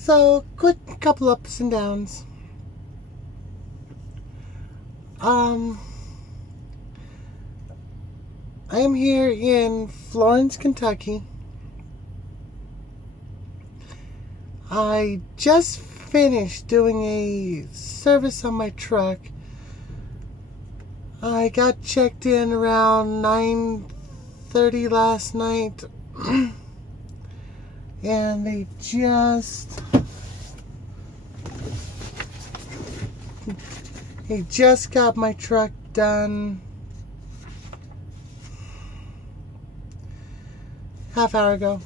So, quick couple ups and downs. I am here in Florence, Kentucky. I just finished doing a service on my truck. I got checked in around 9:30 last night. And they just got my truck done half hour ago.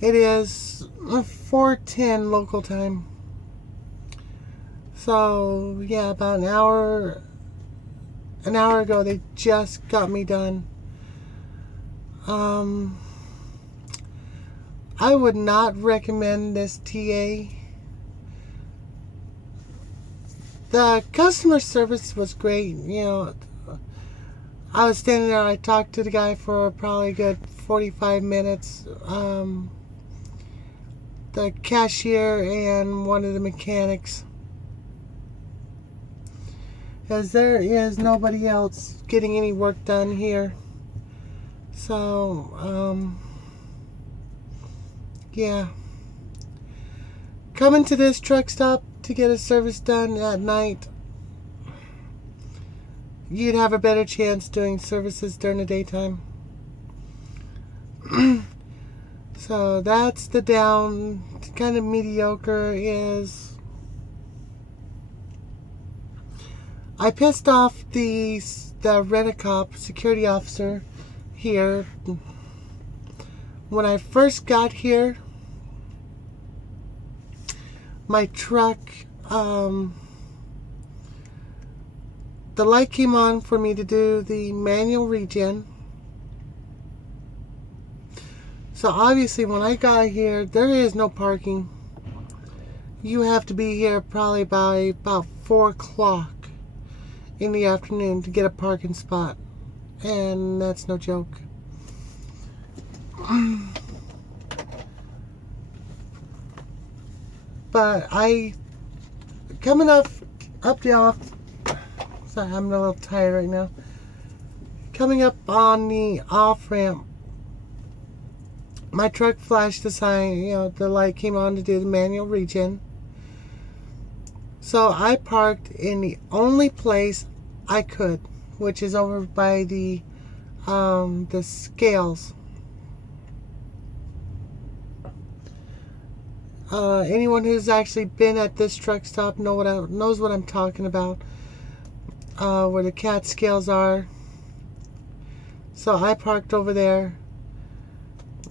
It is 4:10 local time. So yeah, about an hour ago they just got me done. I would not recommend this TA. The customer service was great. I was standing there. I talked to the guy for probably a good 45 minutes. The cashier and one of the mechanics, as there is nobody else getting any work done here. So, yeah. Coming to this truck stop to get a service done at night, you'd have a better chance doing services during the daytime. So that's the down. Kind of mediocre is I pissed off the rent-a-cop security officer here. When I first got here, my truck, the light came on for me to do the manual regen. So obviously when I got here, there is no parking. You have to be here probably by about 4 o'clock in the afternoon to get a parking spot. And that's no joke. But coming up the off, sorry, I'm a little tired right now. Coming up on the off ramp, my truck flashed the sign, the light came on to do the manual regen. So I parked in the only place I could, which is over by the scales. Anyone who's actually been at this truck stop knows what I'm talking about. Where the cat scales are. So I parked over there,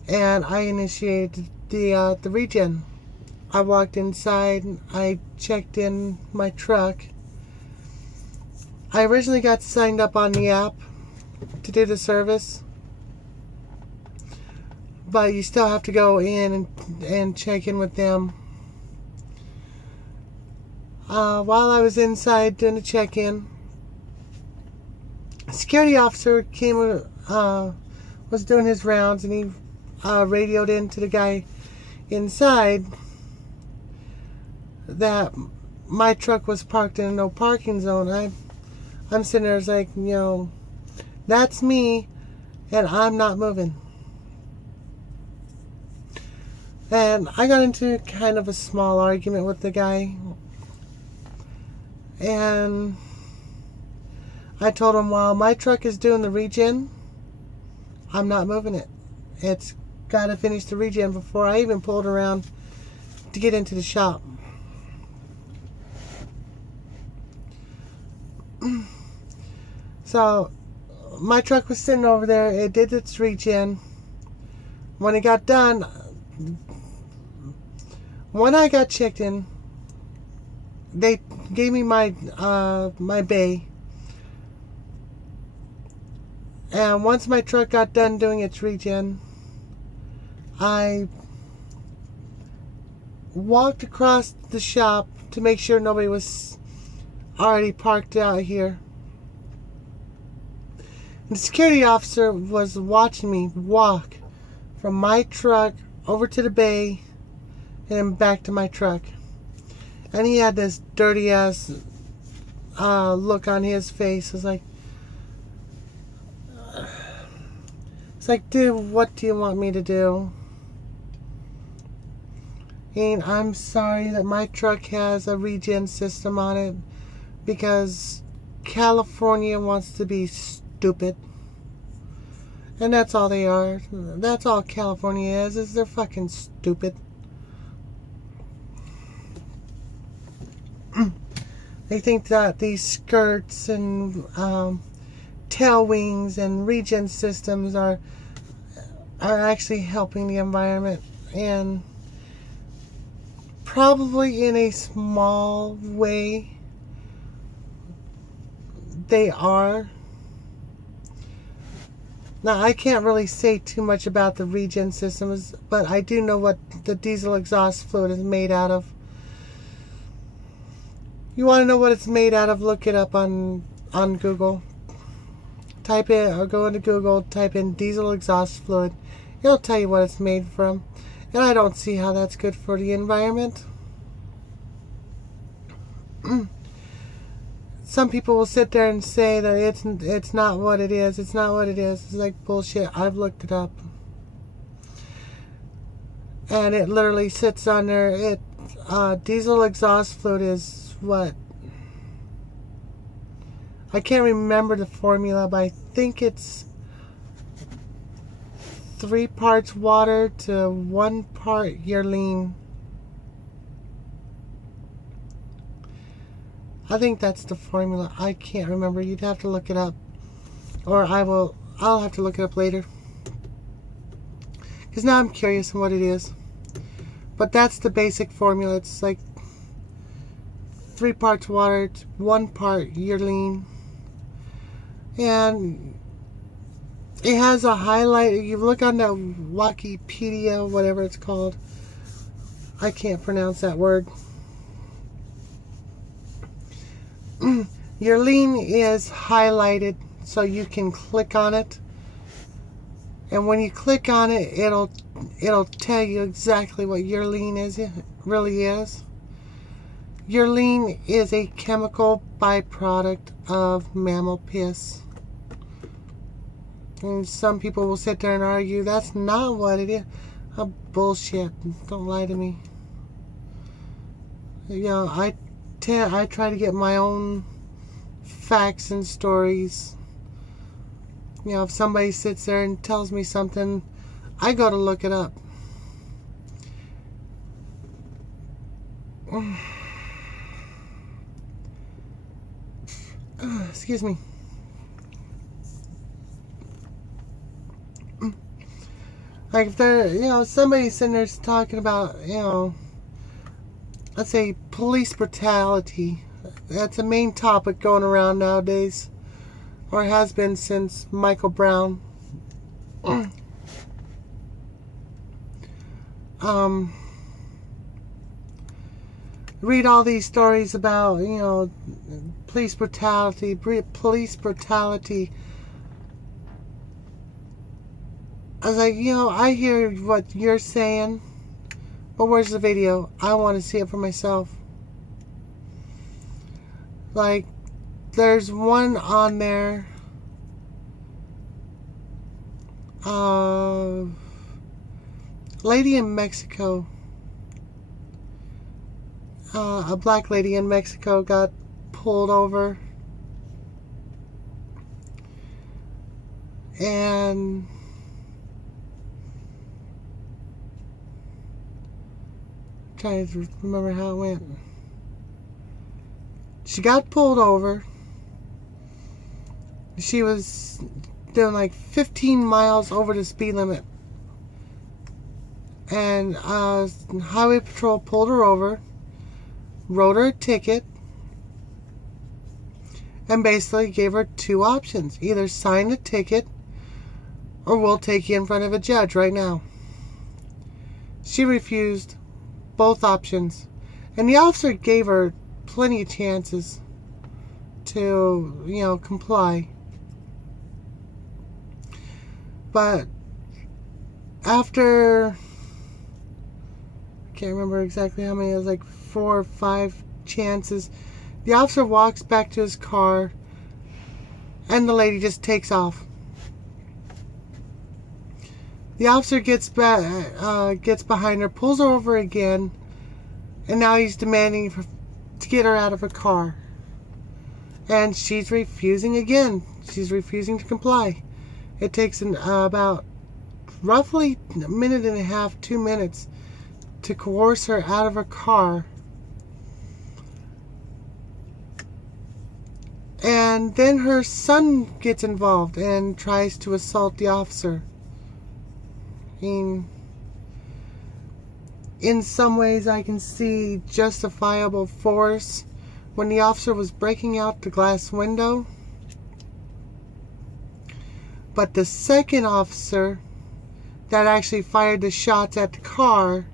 and I initiated the regen. I walked inside. I checked in my truck. I originally got signed up on the app to do the service, but you still have to go in and check in with them. While I was inside doing the check-in, a security officer was doing his rounds, and he radioed in to the guy inside that my truck was parked in a no parking zone. I'm sitting there, it's like, that's me, and I'm not moving. And I got into kind of a small argument with the guy. And I told him, while my truck is doing the regen, I'm not moving it. It's got to finish the regen before I even pulled around to get into the shop. So my truck was sitting over there. It did its regen. When it got done, when I got checked in, they gave me my bay. And once my truck got done doing its regen, I walked across the shop to make sure nobody was already parked out here. And the security officer was watching me walk from my truck over to the bay, and then back to my truck. And he had this dirty ass look on his face. It's like, dude, what do you want me to do? And I'm sorry that my truck has a regen system on it because California wants to be stupid. And that's all they are. That's all California is they're fucking stupid. They think that these skirts and tail wings and regen systems are actually helping the environment, and probably in a small way they are. Now, I can't really say too much about the regen systems, but I do know what the diesel exhaust fluid is made out of. You want to know what it's made out of? Look it up on Google. Type it, or go into Google, type in diesel exhaust fluid. It'll tell you what it's made from. And I don't see how that's good for the environment. Some people will sit there and say that it's not what it is. It's not what it is. It's like bullshit. I've looked it up. And it literally sits on there. Diesel exhaust fluid is what? I can't remember the formula, but I think it's 3 parts water to 1 part urine. I think that's the formula. I can't remember. You'd have to look it up. Or I'll have to look it up later. Because now I'm curious on what it is. But that's the basic formula. It's like 3 parts water to 1 part urine. And it has a highlight. You look on the Wikipedia, whatever it's called. I can't pronounce that word. Urine is highlighted, so you can click on it, and when you click on it, it'll tell you exactly what urine is. It really is. Urine is a chemical byproduct of mammal piss, and some people will sit there and argue that's not what it is. Oh, bullshit! Don't lie to me. You know, I try to get my own facts and stories. You know, if somebody sits there and tells me something, I go to look it up. Excuse me. Like if there, you know, somebody's sitting there talking about, you know, let's say police brutality. That's a main topic going around nowadays, or has been since Michael Brown. Read all these stories about, you know, police brutality. I was like, you know, I hear what you're saying, but where's the video? I want to see it for myself. Like, there's one on there. Lady in Mexico. A black lady in Mexico got pulled over. And I'm trying to remember how it went. She got pulled over. She was doing like 15 miles over the speed limit. And Highway Patrol pulled her over, wrote her a ticket, and basically gave her 2 options. Either sign the ticket, or we'll take you in front of a judge right now. She refused both options. And the officer gave her plenty of chances to, you know, comply. But after can't remember exactly how many. It was like 4 or 5 chances. The officer walks back to his car, and the lady just takes off. The officer gets behind her, pulls her over again, and now he's demanding to get her out of her car. And she's refusing again. She's refusing to comply. It takes about roughly a minute and a half, 2 minutes to coerce her out of her car. And then her son gets involved and tries to assault the officer. I mean, in some ways I can see justifiable force when the officer was breaking out the glass window. But the second officer that actually fired the shots at the car,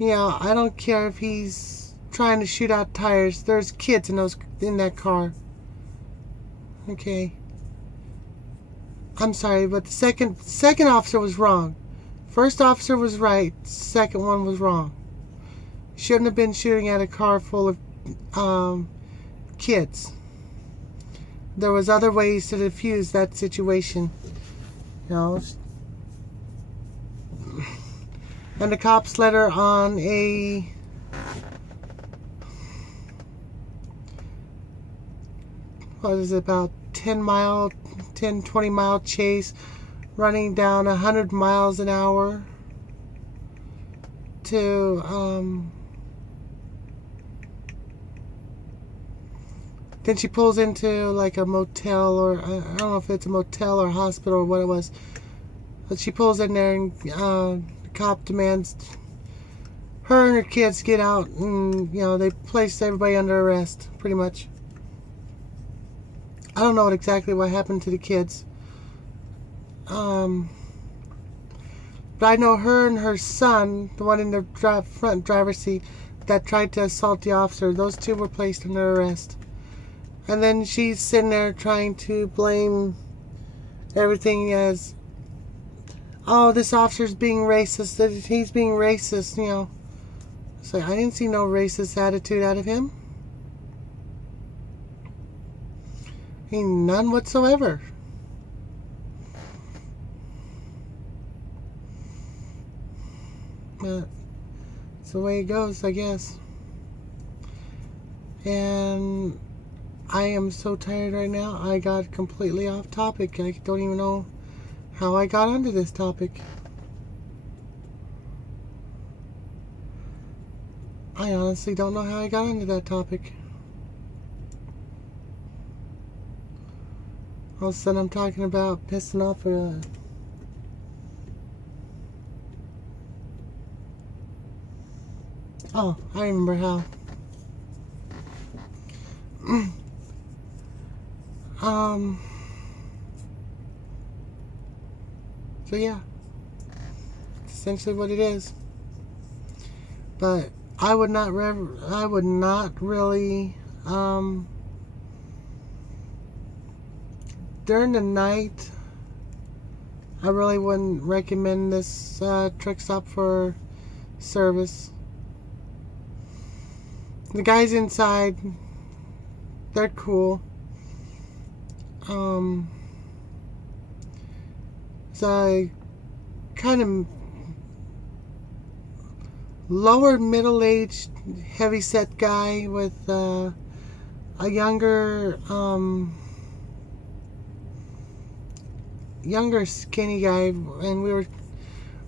I don't care if he's trying to shoot out tires. There's kids in that car. Okay. I'm sorry, but the second officer was wrong. First officer was right. Second one was wrong. Shouldn't have been shooting at a car full of kids. There was other ways to defuse that situation. And the cops led her on a about 20 mile chase, running down 100 miles an hour to then she pulls into like a motel, or I don't know if it's a motel or a hospital or what it was, but she pulls in there, and the cop demands her and her kids get out, and they place everybody under arrest pretty much. I don't know exactly what happened to the kids. But I know her and her son, the one in the front driver's seat that tried to assault the officer, those two were placed under arrest. And then she's sitting there trying to blame everything as, oh, this officer's being racist, that he's being racist, So I didn't see no racist attitude out of him. None whatsoever. But it's the way it goes, I guess. And I am so tired right now. I got completely off topic. I don't even know how I got onto this topic. I honestly don't know how I got onto that topic. All of a sudden I'm talking about pissing off oh, I remember how. So yeah, that's essentially what it is. But I would not really during the night, I really wouldn't recommend this truck stop for service. The guys inside, they're cool. It's a kind of lower middle-aged, heavy-set guy with a younger skinny guy, and we were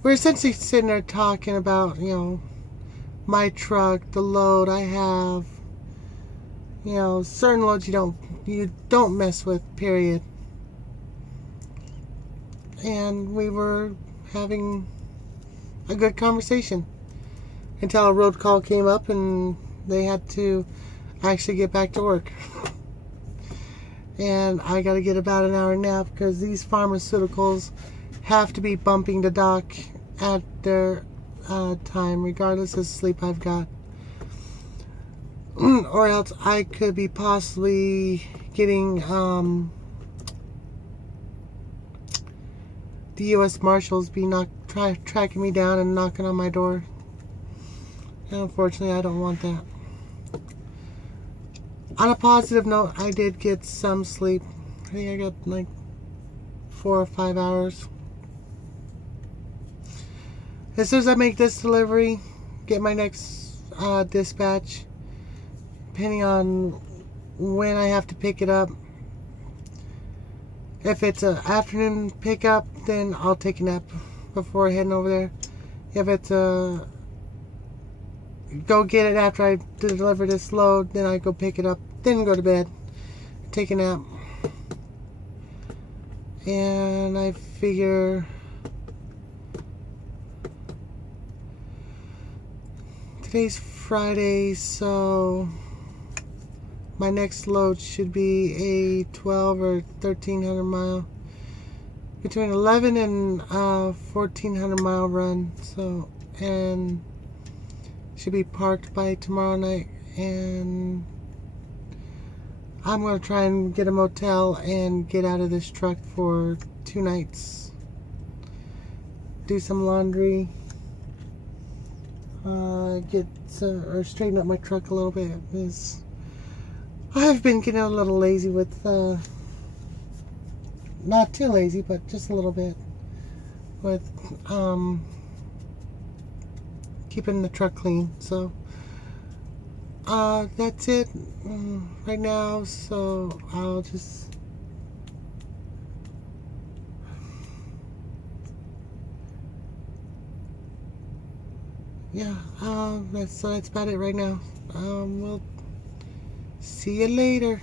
essentially sitting there talking about my truck, the load I have, certain loads you don't mess with, period. And we were having a good conversation until a road call came up and they had to actually get back to work. And I got to get about an hour nap because these pharmaceuticals have to be bumping the dock at their time, regardless of sleep I've got. Or else I could be possibly getting the U.S. Marshals be tracking me down and knocking on my door unfortunately, I don't want that. On a positive note, I did get some sleep. I think I got like 4 or 5 hours. As soon as I make this delivery, get my next dispatch, depending on when I have to pick it up. If it's an afternoon pickup, then I'll take a nap before heading over there. If it's a go get it after I deliver this load, then I go pick it up, then go to bed, take a nap. And I figure today's Friday, so my next load should be a 12 or 1300 mile, between 11 and 1400 mile run. So, and should be parked by tomorrow night, and I'm going to try and get a motel and get out of this truck for 2 nights. Do some laundry, or straighten up my truck a little bit, because I've been getting a little lazy with, not too lazy, but just a little bit with, keeping the truck clean. So, that's it right now. So I'll just that's about it right now. We'll see you later.